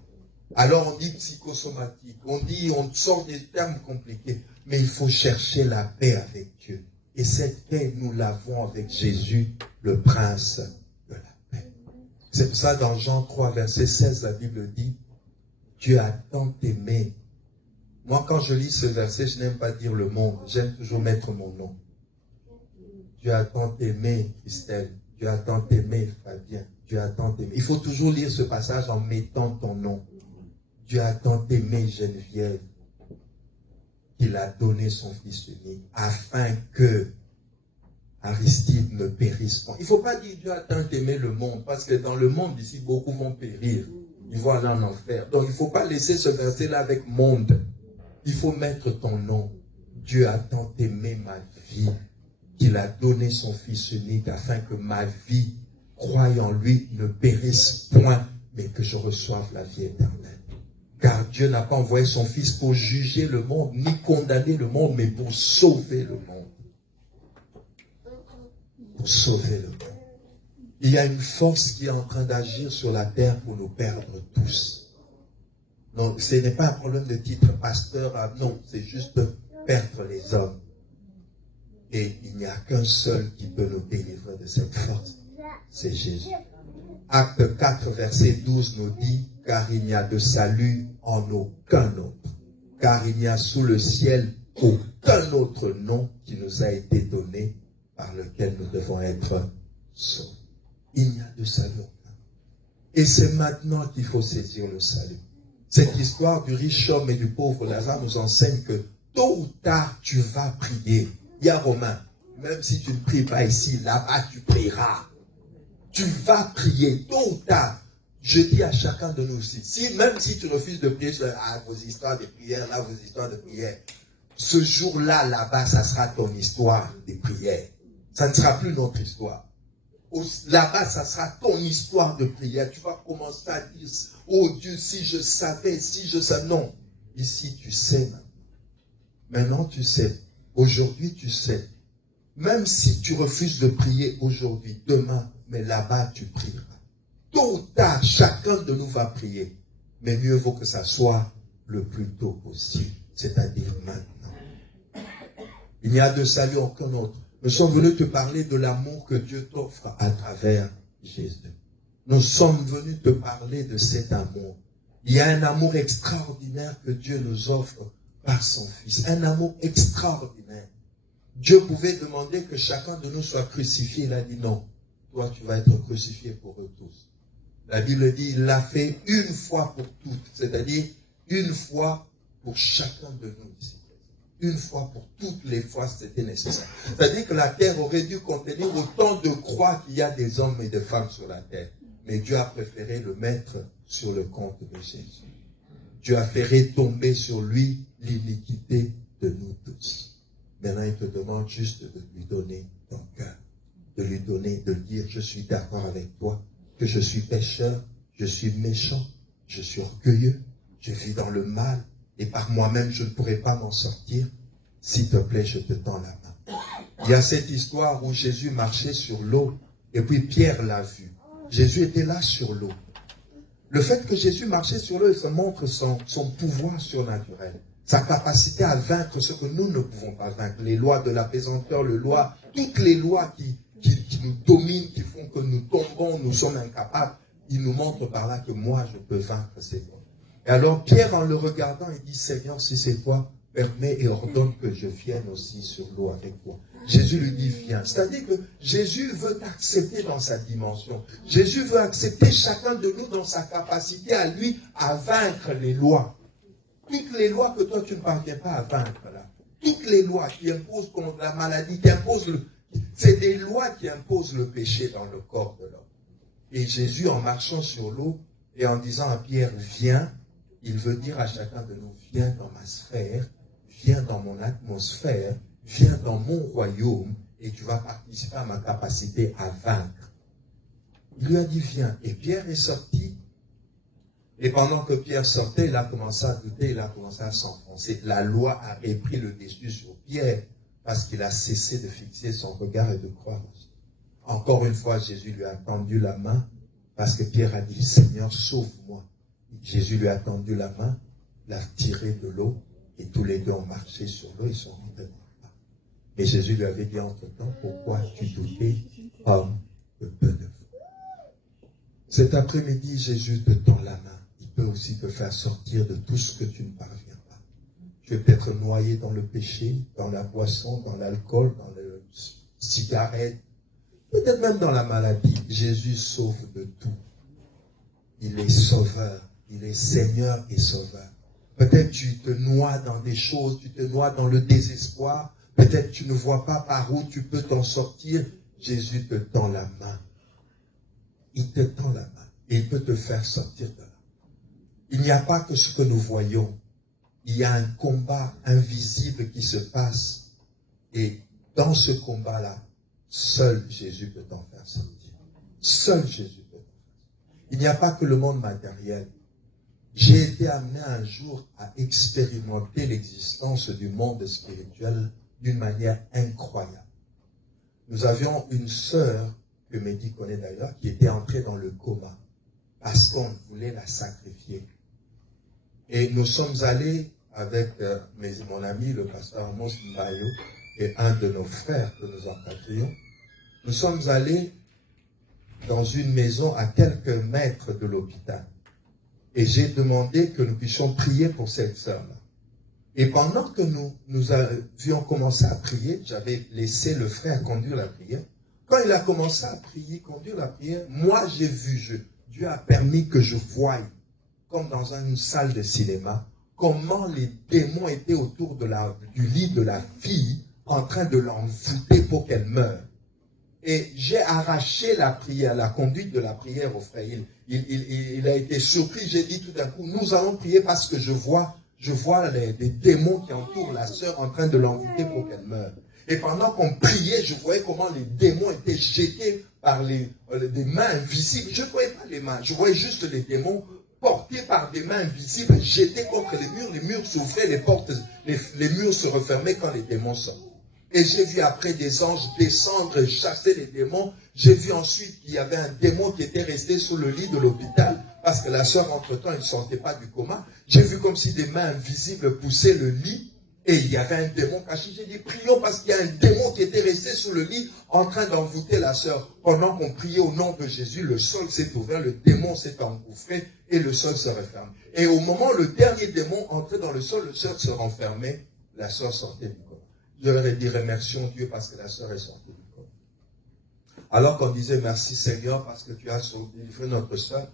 Alors on dit psychosomatique, on sort des termes compliqués, mais il faut chercher la paix avec Dieu. Et cette paix, nous l'avons avec Jésus, le prince de la paix. C'est pour ça dans Jean 3, verset 16, la Bible dit, Dieu a tant aimé. Moi, quand je lis ce verset, je n'aime pas dire le monde, j'aime toujours mettre mon nom. Dieu a tant aimé Christelle, Dieu a tant aimé Fabien, Dieu a tant aimé. Il faut toujours lire ce passage en mettant ton nom. Dieu a tant aimé Geneviève qu'il a donné son Fils unique afin que Aristide ne périsse pas. Il ne faut pas dire Dieu a tant aimé le monde parce que dans le monde ici, beaucoup vont périr. Ils vont aller en enfer. Donc il ne faut pas laisser ce verset-là avec monde. Il faut mettre ton nom. Dieu a tant aimé ma vie qu'il a donné son Fils unique afin que ma vie, croyant en lui, ne périsse point, mais que je reçoive la vie éternelle. Car Dieu n'a pas envoyé son Fils pour juger le monde, ni condamner le monde, mais pour sauver le monde. Pour sauver le monde. Il y a une force qui est en train d'agir sur la terre pour nous perdre tous. Donc, ce n'est pas un problème de titre pasteur, non, c'est juste perdre les hommes. Et il n'y a qu'un seul qui peut nous délivrer de cette force, c'est Jésus. Acte 4, verset 12 nous dit, car il n'y a de salut en aucun autre, car il n'y a sous le ciel aucun autre nom qui nous a été donné par lequel nous devons être sauvés. Il n'y a de salut aucun. Et c'est maintenant qu'il faut saisir le salut. Cette histoire du riche homme et du pauvre Lazare nous enseigne que tôt ou tard, tu vas prier. Il y a Romain, même si tu ne pries pas ici, là-bas tu prieras. Tu vas prier tôt ou tard. Je dis à chacun de nous aussi, même si tu refuses de prier, vos histoires de prière, là, vos histoires de prière, ce jour-là, là-bas, ça sera ton histoire de prière. Ça ne sera plus notre histoire. Là-bas, ça sera ton histoire de prière. Tu vas commencer à dire, oh Dieu, si je savais, si je savais. Non. Ici, tu sais maintenant. Maintenant, tu sais. Aujourd'hui, tu sais. Même si tu refuses de prier aujourd'hui, demain, mais là-bas, tu prieras. Tôt ou tard, chacun de nous va prier. Mais mieux vaut que ça soit le plus tôt possible. C'est-à-dire maintenant. Il n'y a de salut aucun autre. Nous sommes venus te parler de l'amour que Dieu t'offre à travers Jésus. Nous sommes venus te parler de cet amour. Il y a un amour extraordinaire que Dieu nous offre par son Fils. Un amour extraordinaire. Dieu pouvait demander que chacun de nous soit crucifié. Il a dit non. Toi, tu vas être crucifié pour eux tous. La Bible dit, il l'a fait une fois pour toutes. C'est-à-dire, une fois pour chacun de nous ici. Une fois pour toutes les fois, c'était nécessaire. C'est-à-dire que la terre aurait dû contenir autant de croix qu'il y a des hommes et des femmes sur la terre. Mais Dieu a préféré le mettre sur le compte de Jésus. Dieu a fait retomber sur lui l'iniquité de nous tous. Maintenant, il te demande juste de lui donner ton cœur. De lui donner, de lui dire, je suis d'accord avec toi, que je suis pécheur, je suis méchant, je suis orgueilleux, je vis dans le mal, et par moi-même, je ne pourrai pas m'en sortir. S'il te plaît, je te tends la main. Il y a cette histoire où Jésus marchait sur l'eau, et puis Pierre l'a vu. Jésus était là sur l'eau. Le fait que Jésus marchait sur l'eau, ça montre son pouvoir surnaturel, sa capacité à vaincre ce que nous ne pouvons pas vaincre. Les lois de la pesanteur, toutes les lois qui nous dominent, qui font que nous tombons, nous sommes incapables. Il nous montre par là que moi, je peux vaincre ces lois. Et alors Pierre, en le regardant, il dit, Seigneur, si c'est toi, permets et ordonne que je vienne aussi sur l'eau avec toi. Jésus lui dit, viens. C'est-à-dire que Jésus veut t'accepter dans sa dimension. Jésus veut accepter chacun de nous dans sa capacité à lui, à vaincre les lois. Toutes les lois que toi, tu ne parviens pas à vaincre là. Toutes les lois qui imposent contre la maladie, qui imposent c'est des lois qui imposent le péché dans le corps de l'homme. Et Jésus, en marchant sur l'eau et en disant à Pierre, viens, il veut dire à chacun de nous, viens dans ma sphère, viens dans mon atmosphère, viens dans mon royaume et tu vas participer à ma capacité à vaincre. Il lui a dit, viens. Et Pierre est sorti. Et pendant que Pierre sortait, il a commencé à douter, il a commencé à s'enfoncer. La loi a repris le dessus sur Pierre parce qu'il a cessé de fixer son regard et de croire. Encore une fois, Jésus lui a tendu la main parce que Pierre a dit, Seigneur, sauve-moi. Jésus lui a tendu la main, l'a tiré de l'eau, et tous les deux ont marché sur l'eau, ils sont rentrés dans le bain. Et Jésus lui avait dit entre-temps, pourquoi tu doutais, homme de peu de foi. Cet après-midi, Jésus te tend la main. Il peut aussi te faire sortir de tout ce que tu ne parviens pas. Tu es peut-être noyé dans le péché, dans la boisson, dans l'alcool, dans la cigarette, peut-être même dans la maladie. Jésus sauve de tout. Il est sauveur. Il est Seigneur et Sauveur. Peut-être tu te noies dans des choses, tu te noies dans le désespoir. Peut-être tu ne vois pas par où tu peux t'en sortir. Jésus te tend la main. Il te tend la main et il peut te faire sortir de là. Il n'y a pas que ce que nous voyons. Il y a un combat invisible qui se passe. Et dans ce combat-là, seul Jésus peut t'en faire sortir. Seul Jésus peut t'en faire sortir. Il n'y a pas que le monde matériel. J'ai été amené un jour à expérimenter l'existence du monde spirituel d'une manière incroyable. Nous avions une sœur, que Mehdi connaît d'ailleurs, qui était entrée dans le coma parce qu'on voulait la sacrifier. Et nous sommes allés avec mon ami, le pasteur Amos Mbayo, et un de nos frères que nous encadrions. Nous sommes allés dans une maison à quelques mètres de l'hôpital. Et j'ai demandé que nous puissions prier pour cette sœur-là. Et pendant que nous avions commencé à prier, j'avais laissé le frère conduire la prière. Quand il a commencé à prier, conduire la prière, moi j'ai vu, Dieu a permis que je voie, comme dans une salle de cinéma, comment les démons étaient autour du lit de la fille, en train de l'envoûter pour qu'elle meure. Et j'ai arraché la prière, la conduite de la prière au frère. Il a été surpris. J'ai dit tout d'un coup, nous allons prier parce que je vois des démons qui entourent la sœur en train de l'envoûter pour qu'elle meure. Et pendant qu'on priait, je voyais comment les démons étaient jetés par des mains invisibles. Je ne voyais pas les mains, je voyais juste les démons portés par des mains invisibles, jetés contre les murs s'ouvraient, les murs se refermaient quand les démons sortent. Et j'ai vu après des anges descendre, chasser les démons. J'ai vu ensuite qu'il y avait un démon qui était resté sur le lit de l'hôpital parce que la sœur, entre-temps, elle ne sortait pas du coma. J'ai vu comme si des mains invisibles poussaient le lit et il y avait un démon caché. J'ai dit, prions parce qu'il y a un démon qui était resté sur le lit en train d'envoûter la sœur. Pendant qu'on priait au nom de Jésus, le sol s'est ouvert, le démon s'est engouffré et le sol se referme. Et au moment où le dernier démon entrait dans le sol se renfermait, la sœur sortait du coma. Je leur ai dit, remercions Dieu parce que la sœur est sortie du coma. Alors qu'on disait, merci Seigneur parce que tu as délivré notre sœur,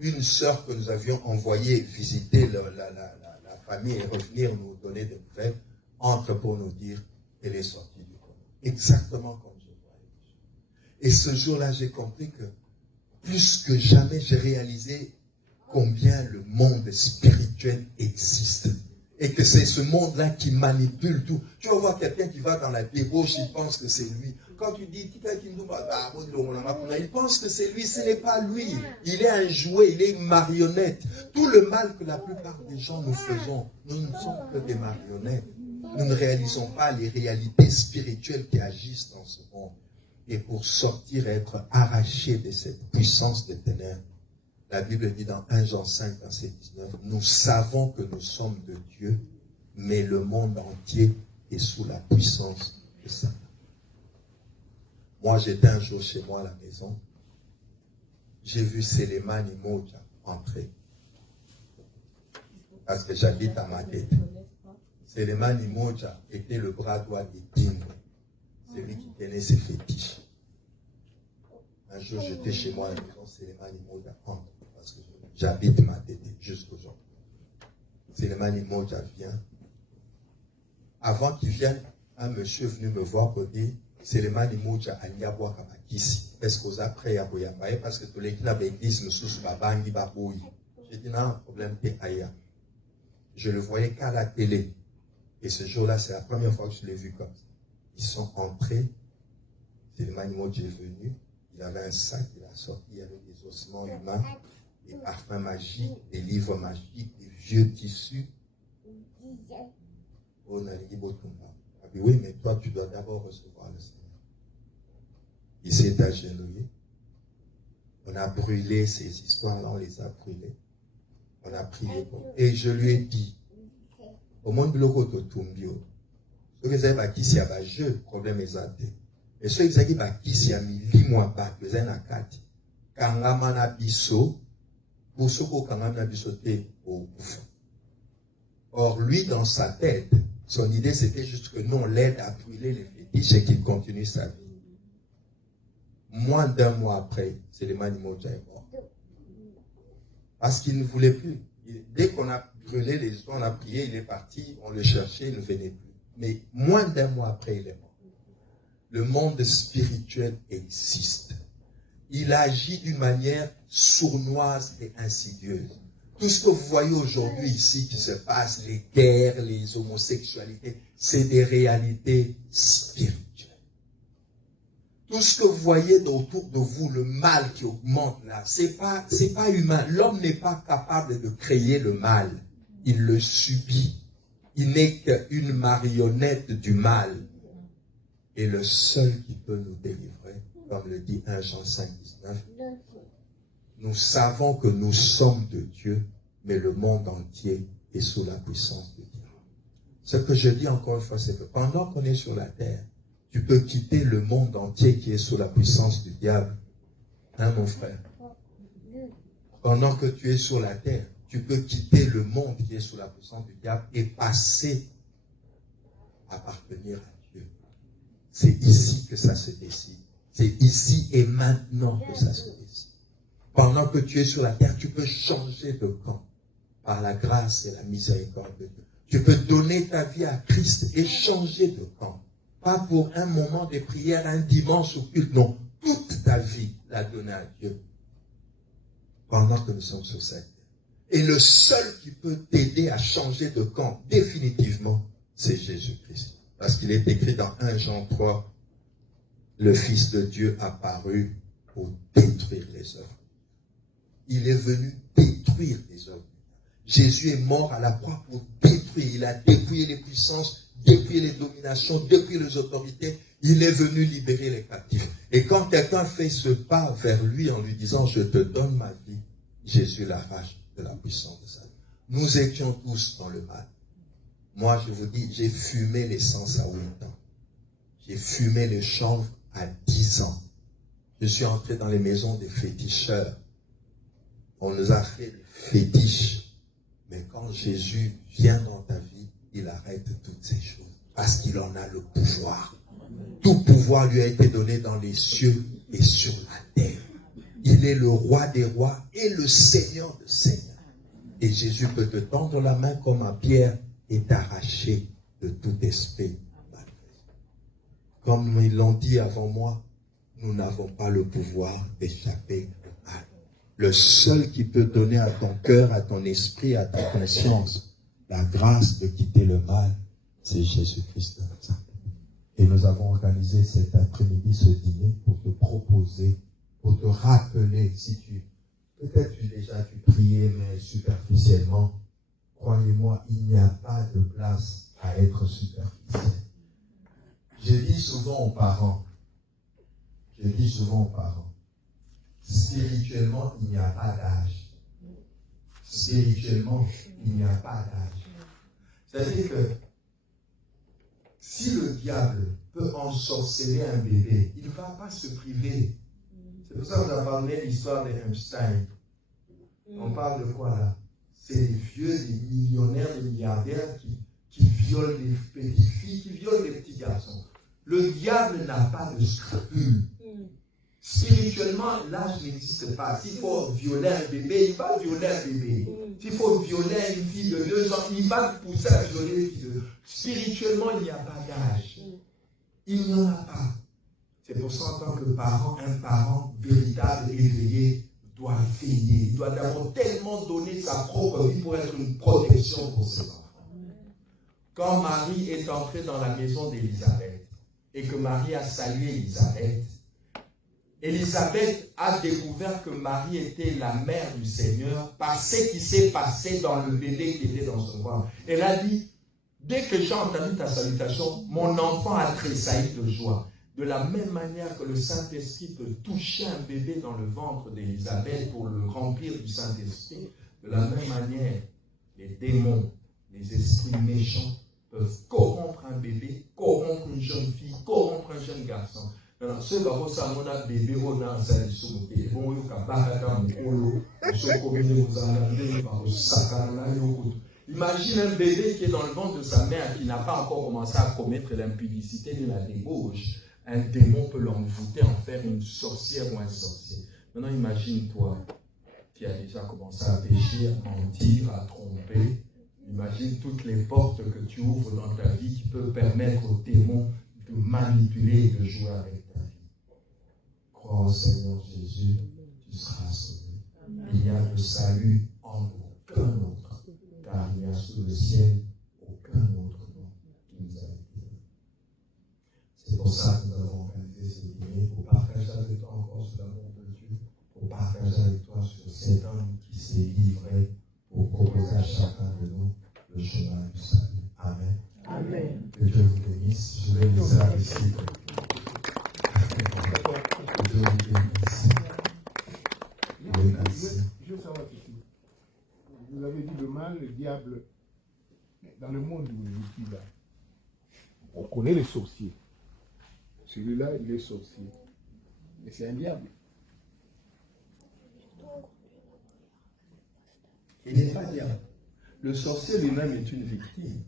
une sœur que nous avions envoyée visiter la famille et revenir nous donner des nouvelles, entre pour nous dire, elle est sortie du coma. Exactement comme je voyais. Et ce jour-là, j'ai compris que plus que jamais, j'ai réalisé combien le monde spirituel existe. Et que c'est ce monde-là qui manipule tout. Tu vas voir quelqu'un qui va dans la débauche, il pense que c'est lui. Quand tu dis, il pense que c'est lui, ce n'est pas lui. Il est un jouet, il est une marionnette. Tout le mal que la plupart des gens nous faisons, nous ne sommes que des marionnettes. Nous ne réalisons pas les réalités spirituelles qui agissent dans ce monde. Et pour sortir et être arrachés de cette puissance des ténèbres, la Bible dit dans 1 Jean 5, verset 19, nous savons que nous sommes de Dieu, mais le monde entier est sous la puissance de Satan. Moi, j'étais un jour chez moi à la maison. J'ai vu Selemani Moja entrer. Parce que j'habite à ma tête. Selemani Moja était le bras droit d'Edine, celui qui tenait ses fétiches. Un jour, j'étais chez moi à la maison, Selemani Moja entre. Parce que j'habite ma tête jusqu'aujourd'hui. Selemani Moja vient. Avant qu'il vienne, un monsieur est venu me voir pour dire Selemani Moja a niabwa kabakisi. Est-ce qu'on a prêt à boyabaye parce que tous les qui n'avaient église me sous babangi baboui. J'ai dit non, problème t'es aïe. Je le voyais qu'à la télé. Et ce jour-là, c'est la première fois que je l'ai vu comme ça. Ils sont entrés. Selemani Moja est venu. Il avait un sac, il a sorti, il y avait des ossements humains. Des parfums magiques, des livres magiques, des vieux tissus. On a dit, oui, mais toi, tu dois d'abord recevoir le Seigneur. Il s'est agenouillé. On a brûlé ces histoires-là, on les a brûlées. On a prié pour. Et je lui ai dit, au monde de l'Okoto Tumbio, ceux qui avaient qui s'y a jeu, problème est athée. Et ceux qui avaient qui s'y a mis 8 mois back, les uns à 4, Kangamana Bisso, Or, lui, dans sa tête, son idée, c'était juste que nous, on l'aide à brûler les fétiches et qu'il continue sa vie. Moins d'un mois après, Selemani Moja est mort. Parce qu'il ne voulait plus. Dès qu'on a brûlé les histoires, on a prié, il est parti, on le cherchait, il ne venait plus. Mais moins d'un mois après, il est mort. Le monde spirituel existe. Il agit d'une manière sournoise et insidieuse. Tout ce que vous voyez aujourd'hui ici qui se passe, les guerres, les homosexualités, c'est des réalités spirituelles. Tout ce que vous voyez autour de vous, le mal qui augmente là, c'est pas humain. L'homme n'est pas capable de créer le mal. Il le subit. Il n'est qu'une marionnette du mal. Et le seul qui peut nous délivrer, comme le dit 1 Jean 5, 19, nous savons que nous sommes de Dieu, mais le monde entier est sous la puissance de Dieu. Ce que je dis encore une fois, c'est que pendant qu'on est sur la terre, tu peux quitter le monde entier qui est sous la puissance du diable Hein, mon frère? Pendant que tu es sur la terre, tu peux quitter le monde qui est sous la puissance du diable et passer à appartenir à Dieu. C'est ici que ça se décide. C'est ici et maintenant que ça se décide. Pendant que tu es sur la terre, tu peux changer de camp par la grâce et la miséricorde de Dieu. Tu peux donner ta vie à Christ et changer de camp. Pas pour un moment de prière, un dimanche au culte, non. Toute ta vie, la donner à Dieu. Pendant que nous sommes sur cette terre. Et le seul qui peut t'aider à changer de camp, définitivement, c'est Jésus-Christ. Parce qu'il est écrit dans 1 Jean 3, le Fils de Dieu apparut pour détruire les œuvres. Il est venu détruire les œuvres. Jésus est mort à la croix pour détruire. Il a dépouillé les puissances, dépouillé les dominations, dépouillé les autorités. Il est venu libérer les captifs. Et quand quelqu'un fait ce pas vers lui en lui disant « Je te donne ma vie », Jésus l'arrache de la puissance de sa vie. Nous étions tous dans le mal. Moi, je vous dis, j'ai fumé l'essence à 8 ans. J'ai fumé le chanvre à 10 ans. Je suis entré dans les maisons des féticheurs. On nous a fait des fétiches. Mais quand Jésus vient dans ta vie, il arrête toutes ces choses. Parce qu'il en a le pouvoir. Tout pouvoir lui a été donné dans les cieux et sur la terre. Il est le roi des rois et le Seigneur des seigneurs. Et Jésus peut te tendre la main comme à Pierre et t'arracher de tout esprit malgré. Comme ils l'ont dit avant moi, nous n'avons pas le pouvoir d'échapper au mal. Le seul qui peut donner à ton cœur, à ton esprit, à ta conscience, la grâce de quitter le mal, c'est Jésus-Christ. Et nous avons organisé cet après-midi ce dîner pour te proposer, pour te rappeler, si tu, peut-être déjà tu priais, mais superficiellement, croyez-moi, il n'y a pas de place à être superficiel. Je dis souvent aux parents, spirituellement, il n'y a pas d'âge. Spirituellement, il n'y a pas d'âge. C'est-à-dire que si le diable peut ensorceler un bébé, il ne va pas se priver. C'est pour ça qu'on a parlé de l'histoire d'Einstein. On parle de quoi là? C'est des vieux, des millionnaires, des milliardaires qui violent les petites filles, qui violent les petits garçons. Le diable n'a pas de scrupules. Spirituellement, l'âge n'existe pas. S'il faut violer un bébé, il va violer un bébé. S'il faut violer une fille de 2 ans, il va pousser à violer une fille de 2 ans. Spirituellement, il n'y a pas d'âge. Il n'y en a pas. C'est pour ça, en tant que parent, un parent véritable, éveillé, doit veiller. Il doit d'abord tellement donner sa propre vie pour être une protection pour ses enfants. Quand Marie est entrée dans la maison d'Élisabeth et que Marie a salué Élisabeth, Élisabeth a découvert que Marie était la mère du Seigneur par ce qui s'est passé dans le bébé qui était dans son ventre. Elle a dit, dès que j'ai entendu ta salutation, mon enfant a tressailli de joie. De la même manière que le Saint-Esprit peut toucher un bébé dans le ventre d'Élisabeth pour le remplir du Saint-Esprit, de la même manière, les démons, les esprits méchants peuvent corrompre un bébé, corrompre une jeune fille, corrompre un jeune garçon. Alors, ce bébé, on a un imagine un bébé qui est dans le ventre de sa mère qui n'a pas encore commencé à commettre l'impudicité ni la débauche. Un démon peut l'envoûter, en faire une sorcière ou un sorcier. Maintenant, imagine-toi qui a déjà commencé à pécher, à mentir, à tromper. Imagine toutes les portes que tu ouvres dans ta vie qui peuvent permettre aux démons de manipuler et de jouer avec ta vie. Crois au Seigneur Jésus, tu seras sauvé. Il y a le salut en aucun autre, car il n'y a sous le ciel aucun autre nom qui nous a été donné. C'est pour ça que nous avons organisé ce dîner, pour partager avec toi encore sur l'amour de Dieu, pour partager avec toi sur cet homme qui s'est livré pour proposer à chacun de nous le chemin du salut. Amen. Amen. Que Dieu vous bénisse. Je vais laisser la récite. Que Dieu vous bénisse. Oui, merci. Je veux savoir ceci. Vous avez dit le mal, le diable. Dans le monde où je vis là, on connaît les sorciers. Celui-là, il est sorcier. Mais c'est un diable. Il n'est pas diable. Le sorcier lui-même est une victime.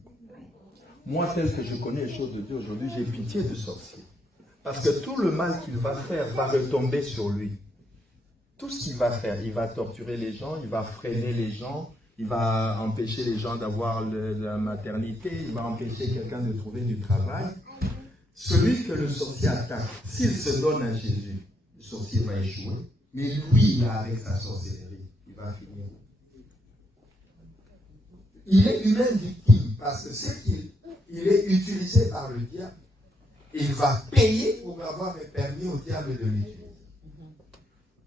Moi, tel que je connais les choses de Dieu aujourd'hui, j'ai pitié du sorcier. Parce que tout le mal qu'il va faire va retomber sur lui. Tout ce qu'il va faire, il va torturer les gens, il va freiner les gens, il va empêcher les gens d'avoir la maternité, il va empêcher quelqu'un de trouver du travail. Celui que le sorcier attaque, s'il se donne à Jésus, le sorcier va échouer. Mais lui, là, avec sa sorcellerie, il va finir. Il est lui-même victime parce que c'est qu'il est utilisé par le diable. Il va payer pour avoir permis au diable de l'utiliser.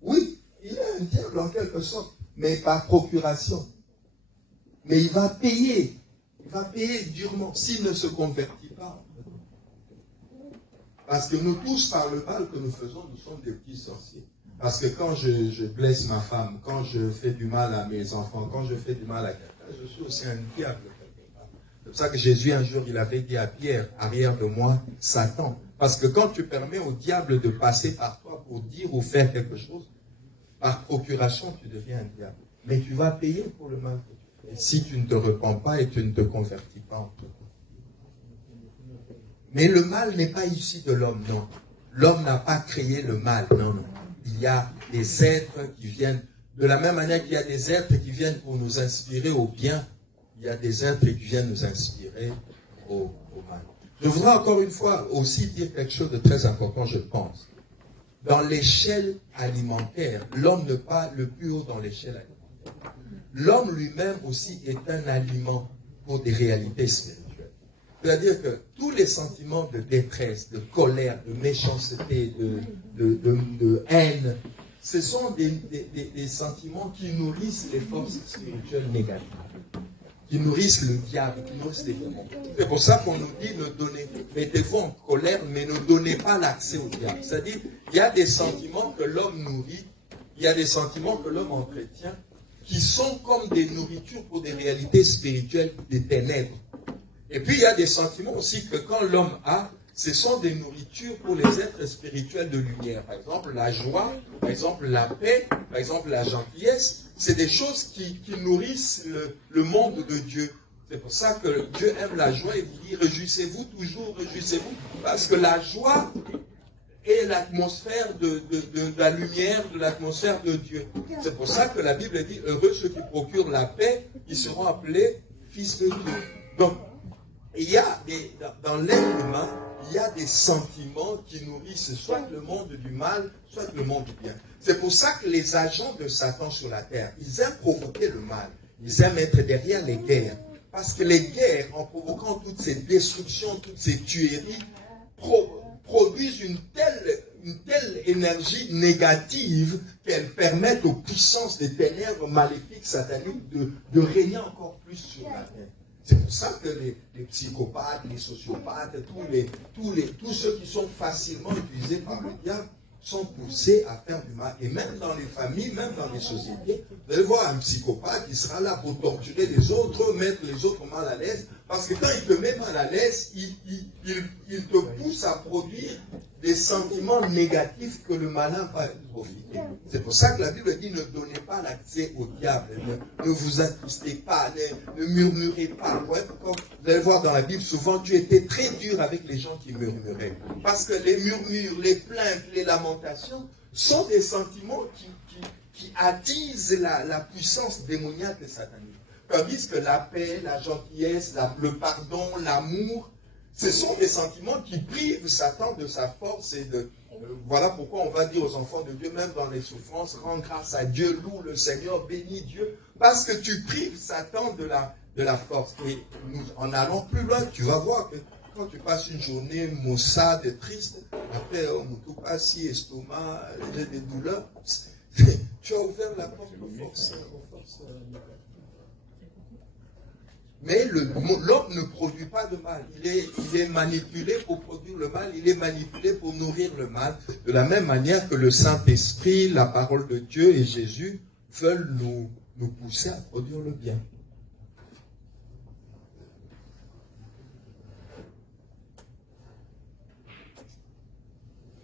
Oui, il est un diable en quelque sorte, mais par procuration. Mais il va payer durement s'il ne se convertit pas. Parce que nous tous, par le mal que nous faisons, nous sommes des petits sorciers. Parce que quand je blesse ma femme, quand je fais du mal à mes enfants, quand je fais du mal à quelqu'un, je suis aussi un diable. C'est pour ça que Jésus, un jour, il avait dit à Pierre, arrière de moi, Satan. Parce que quand tu permets au diable de passer par toi pour dire ou faire quelque chose, par procuration, tu deviens un diable. Mais tu vas payer pour le mal que tu fais. Si tu ne te repens pas et tu ne te convertis pas en tout cas. Mais le mal n'est pas issu de l'homme, non. L'homme n'a pas créé le mal, non, non. Il y a des êtres qui viennent, de la même manière qu'il y a des êtres qui viennent pour nous inspirer au bien, il y a des êtres qui viennent nous inspirer au mal. Je voudrais encore une fois aussi dire quelque chose de très important, je pense. Dans l'échelle alimentaire, l'homme n'est pas le plus haut dans l'échelle alimentaire. L'homme lui-même aussi est un aliment pour des réalités spirituelles. C'est-à-dire que tous les sentiments de détresse, de colère, de méchanceté, de haine, ce sont des sentiments qui nourrissent les forces spirituelles négatives, qui nourrissent le diable, qui nourrissent les démons. C'est pour ça qu'on nous dit, mettez-vous en colère, mais ne donnez pas l'accès au diable. C'est-à-dire, il y a des sentiments que l'homme nourrit, il y a des sentiments que l'homme entretient, qui sont comme des nourritures pour des réalités spirituelles des ténèbres. Et puis, il y a des sentiments aussi que quand l'homme a, ce sont des nourritures pour les êtres spirituels de lumière. Par exemple, la joie, par exemple, la paix, par exemple, la gentillesse. C'est des choses qui nourrissent le monde de Dieu. C'est pour ça que Dieu aime la joie et vous dit, réjouissez-vous toujours, réjouissez-vous. Parce que la joie est l'atmosphère de la lumière, de l'atmosphère de Dieu. C'est pour ça que la Bible dit, heureux ceux qui procurent la paix, ils seront appelés fils de Dieu. Donc, il y a dans l'être humain, il y a des sentiments qui nourrissent soit le monde du mal, soit le monde du bien. C'est pour ça que les agents de Satan sur la terre, ils aiment provoquer le mal. Ils aiment être derrière les guerres. Parce que les guerres, en provoquant toutes ces destructions, toutes ces tueries, produisent une telle énergie négative qu'elles permettent aux puissances des ténèbres maléfiques, sataniques, de régner encore plus sur la terre. C'est pour ça que les psychopathes, les sociopathes, tous ceux qui sont facilement utilisés par le diable sont poussés à faire du mal. Et même dans les familles, même dans les sociétés, vous allez voir un psychopathe qui sera là pour torturer les autres, mettre les autres mal à l'aise. Parce que quand il te met mal à l'aise, il te pousse à produire des sentiments négatifs que le malin va profiter. C'est pour ça que la Bible dit, ne donnez pas l'accès au diable, ne vous attristez pas, ne murmurez pas. Vous allez voir dans la Bible, souvent Dieu était très dur avec les gens qui murmuraient. Parce que les murmures, les plaintes, les lamentations sont des sentiments qui attisent la puissance démoniaque satanique. Tandis que la paix, la gentillesse, le pardon, l'amour, ce sont des sentiments qui privent Satan de sa force et voilà pourquoi on va dire aux enfants de Dieu, même dans les souffrances, rends grâce à Dieu, loue le Seigneur, bénis Dieu, parce que tu prives Satan de la force. Et en allant plus loin, tu vas voir que quand tu passes une journée maussade, triste, après, tout passi, estomac, des douleurs, tu as ouvert la porte aux forces. Mais l'homme ne produit pas de mal. Il est manipulé pour produire le mal. Il est manipulé pour nourrir le mal. De la même manière que le Saint-Esprit, la parole de Dieu et Jésus veulent nous pousser à produire le bien.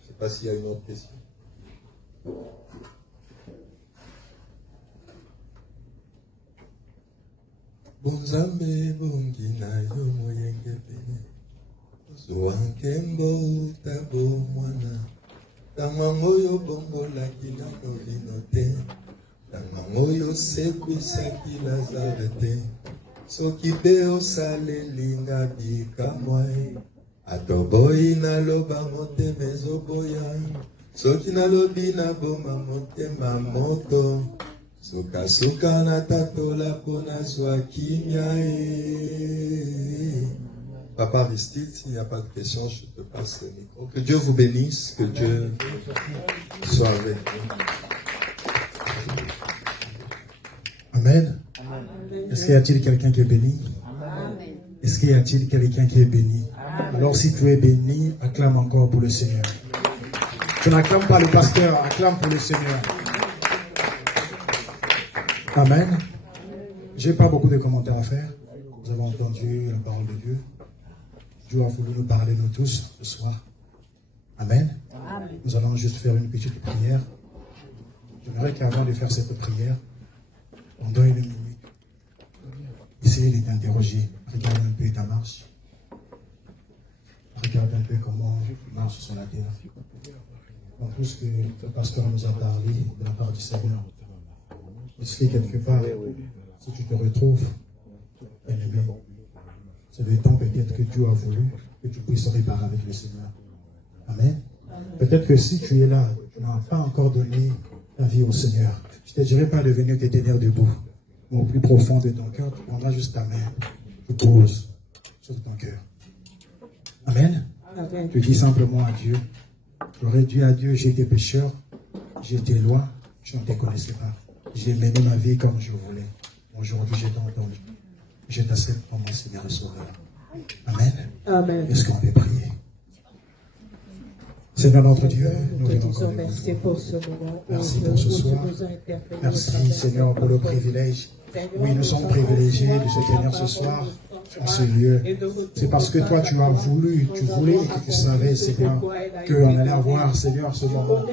Je ne sais pas s'il y a une autre question. Bonzambe bongina yo moyenge pene. Zoankembo tabo mwana. Tamango yo bongo la kina no vinote. Tamango yo sekwisa kilazarete. Soki beo sale linga bika mwai. Atoboyi na loba mote mezoboya. Soki na lobi na boma mote mamoto. Suka suka na tatola pona zwa kimia. Papa Aristide, s'il n'y a pas de questions, je te passe le micro. Que Dieu vous bénisse, que Dieu soit avec vous. Amen. Est-ce qu'il y a-t-il quelqu'un qui est béni? Est-ce qu'il y a-t-il quelqu'un qui est béni? Alors si tu es béni, acclame encore pour le Seigneur. Tu n'acclames pas le pasteur, acclame pour le Seigneur. Amen. J'ai pas beaucoup de commentaires à faire. Nous avons entendu la parole de Dieu. Dieu a voulu nous parler, nous tous, ce soir. Amen. Nous allons juste faire une petite prière. J'aimerais qu'avant de faire cette prière, pendant une minute, essayez de t'interroger. Regarde un peu ta marche. Regarde un peu comment tu marches sur la terre. Dans tout ce que le pasteur nous a parlé de la part du Seigneur. Est-ce que quelque part, si tu te retrouves aimé, c'est le temps peut-être que Dieu a voulu que tu puisses réparer avec le Seigneur. Amen. Peut-être que si tu es là, tu n'as pas encore donné ta vie au Seigneur. Je ne te dirai pas de venir te tenir debout. Mais au plus profond de ton cœur, tu prendras juste ta main. Tu poses sur ton cœur. Amen. Amen. Tu dis simplement à Dieu. J'aurais dit à Dieu, j'étais pécheur, j'étais loin, je ne te connaissais pas. J'ai mené ma vie comme je voulais. Aujourd'hui, je t'ai entendu. Je t'accepte comme mon Seigneur et Sauveur. Amen. Amen. Est-ce qu'on peut prier? Seigneur notre Dieu, nous Te venons disons encore merci pour ce moment. Merci où pour ce tu soir. nous as interpellés au Merci travers Seigneur pour le privilège. Oui, nous sommes privilégiés de se tenir ce soir en ce lieu. C'est parce que toi tu as voulu, tu voulais et que tu savais Seigneur qu'on allait avoir Seigneur ce moment.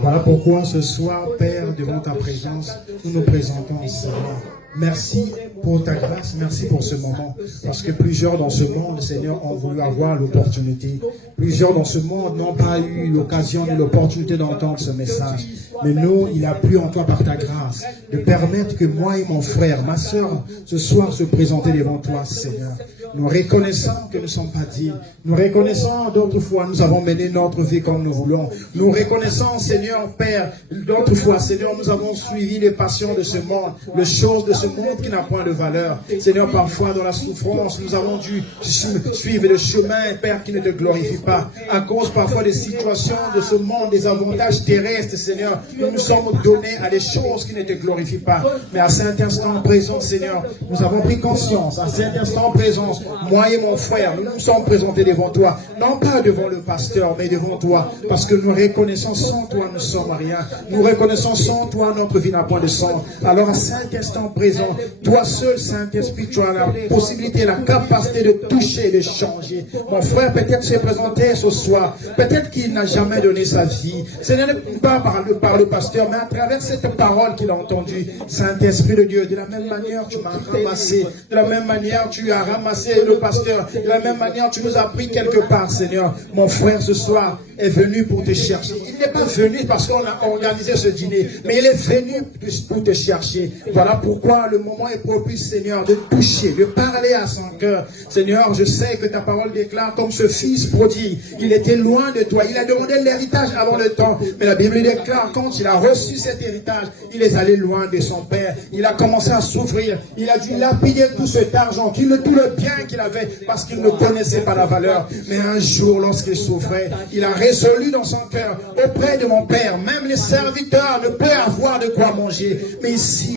Voilà pourquoi ce soir Père, devant ta présence, nous nous présentons Seigneur. Merci pour ta grâce, merci pour ce moment. Parce que plusieurs dans ce monde, Seigneur, ont voulu avoir l'opportunité. Plusieurs dans ce monde n'ont pas eu l'occasion ni l'opportunité d'entendre ce message. Mais nous, il a plu en toi par ta grâce de permettre que moi et mon frère, ma soeur, ce soir se présenter devant toi, Seigneur. Nous reconnaissons que nous ne sommes pas dignes. Nous reconnaissons d'autres fois, nous avons mené notre vie comme nous voulons. Nous reconnaissons, Seigneur, Père, d'autres fois, Seigneur, nous avons suivi les passions de ce monde, les choses de ce monde qui n'a point de valeur. Seigneur, parfois dans la souffrance, nous avons dû suivre le chemin, Père, qui ne te glorifie pas. À cause parfois des situations de ce monde, des avantages terrestres, Seigneur, nous nous sommes donnés à des choses qui ne te glorifient pas. Mais à cet instant présent, Seigneur, nous avons pris conscience. À cet instant présent, moi et mon frère, nous nous sommes présentés devant toi. Non pas devant le pasteur, mais devant toi. Parce que nous reconnaissons sans toi, nous ne sommes rien. Nous reconnaissons sans toi, notre vie n'a point de sens. Alors à cet instant présent, toi seul, Saint-Esprit, tu as la possibilité, la capacité de toucher, de changer. Mon frère peut-être s'est présenté ce soir. Peut-être qu'il n'a jamais donné sa vie. Ce n'est pas par le pasteur, mais à travers cette parole qu'il a entendue. Saint-Esprit de Dieu, de la même manière, tu m'as ramassé. De la même manière, tu as ramassé le pasteur. De la même manière, tu nous as pris quelque part, Seigneur. Mon frère, ce soir, est venu pour te chercher. Il n'est pas venu parce qu'on a organisé ce dîner, mais il est venu pour te chercher. Voilà pourquoi le moment est propice, Seigneur, de toucher, de parler à son cœur. Seigneur, je sais que ta parole déclare comme ce fils prodigue. Il était loin de toi. Il a demandé l'héritage avant le temps. Mais la Bible déclare quand il a reçu cet héritage, il est allé loin de son père. Il a commencé à souffrir. Il a dû lapider tout cet argent, tout le bien qu'il avait, parce qu'il ne connaissait pas la valeur. Mais un jour, lorsqu'il souffrait, il a résolu dans son cœur, auprès de mon père, même les serviteurs ne peuvent avoir de quoi manger. Mais ici,